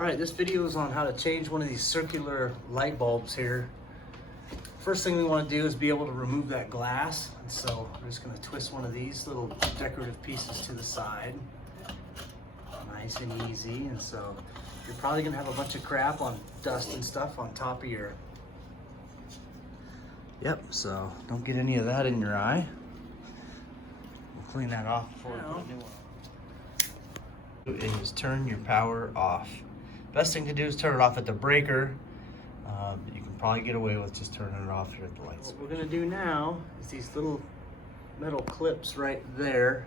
All right, this video is on how to change one of these circular light bulbs here. First thing we want to do is be able to remove that glass. And so we're just going to twist one of these little decorative pieces to the side. Nice and easy. And so you're probably going to have a bunch of crap on dust and stuff on top of your... Yep, so don't get any of that in your eye. We'll clean that off before we put a new one on. Is turn your power off. Best thing to do is turn it off at the breaker. You can probably get away with just turning it off here at the lights. What we're gonna do now is these little metal clips right there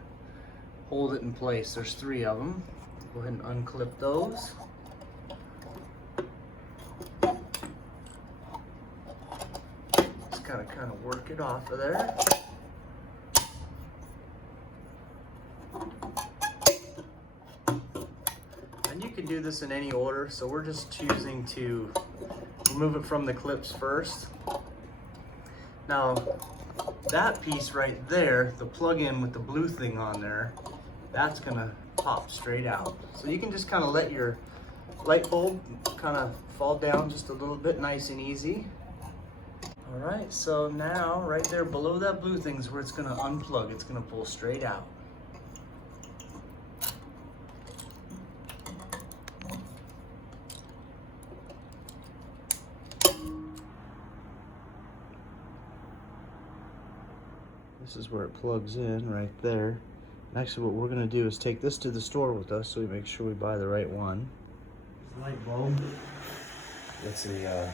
hold it in place. There's 3 of them. Go ahead and unclip those. Just kind of work it off of there. And you can do this in any order, so we're just choosing to remove it from the clips first. Now, that piece right there, the plug-in with the blue thing on there, that's gonna pop straight out. So you can just kind of let your light bulb kind of fall down just a little bit, nice and easy. All right, so now right there below that blue thing is where it's gonna unplug. It's gonna pull straight out. This is where it plugs in right there. And actually what we're gonna do is take this to the store with us so we make sure we buy the right one. Light bulb. It's a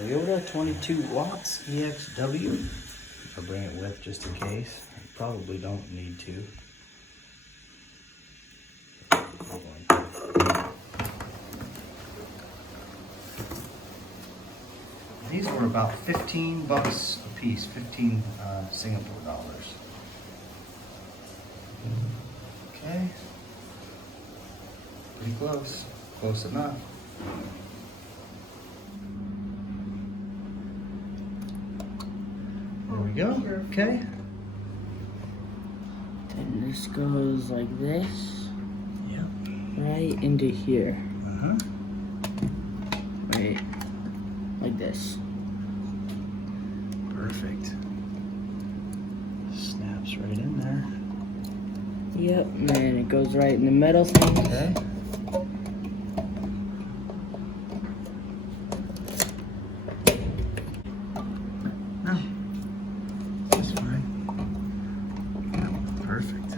Toyota 22 watts EXW. I'll bring it with just in case. I probably don't need to. These were about 15 bucks a piece, 15 Singapore dollars. Okay, pretty close, close enough. There we go, okay. And this goes like this. Yep. Right into here. Uh-huh. Right, like this. Perfect. Snaps right in there. Yep, and then it goes right in the metal thing. Okay. No, that's fine. Yep, perfect.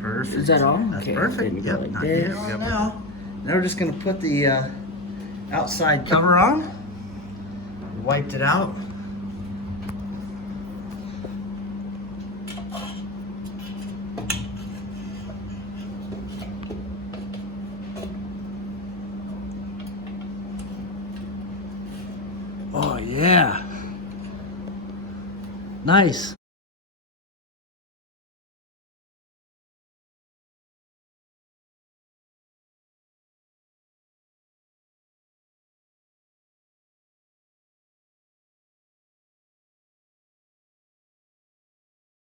Perfect. Is that all? That's Okay, perfect. then Yep. like Not this. yet. Now we're just gonna put the outside cover on. Wiped it out. Oh yeah. Nice.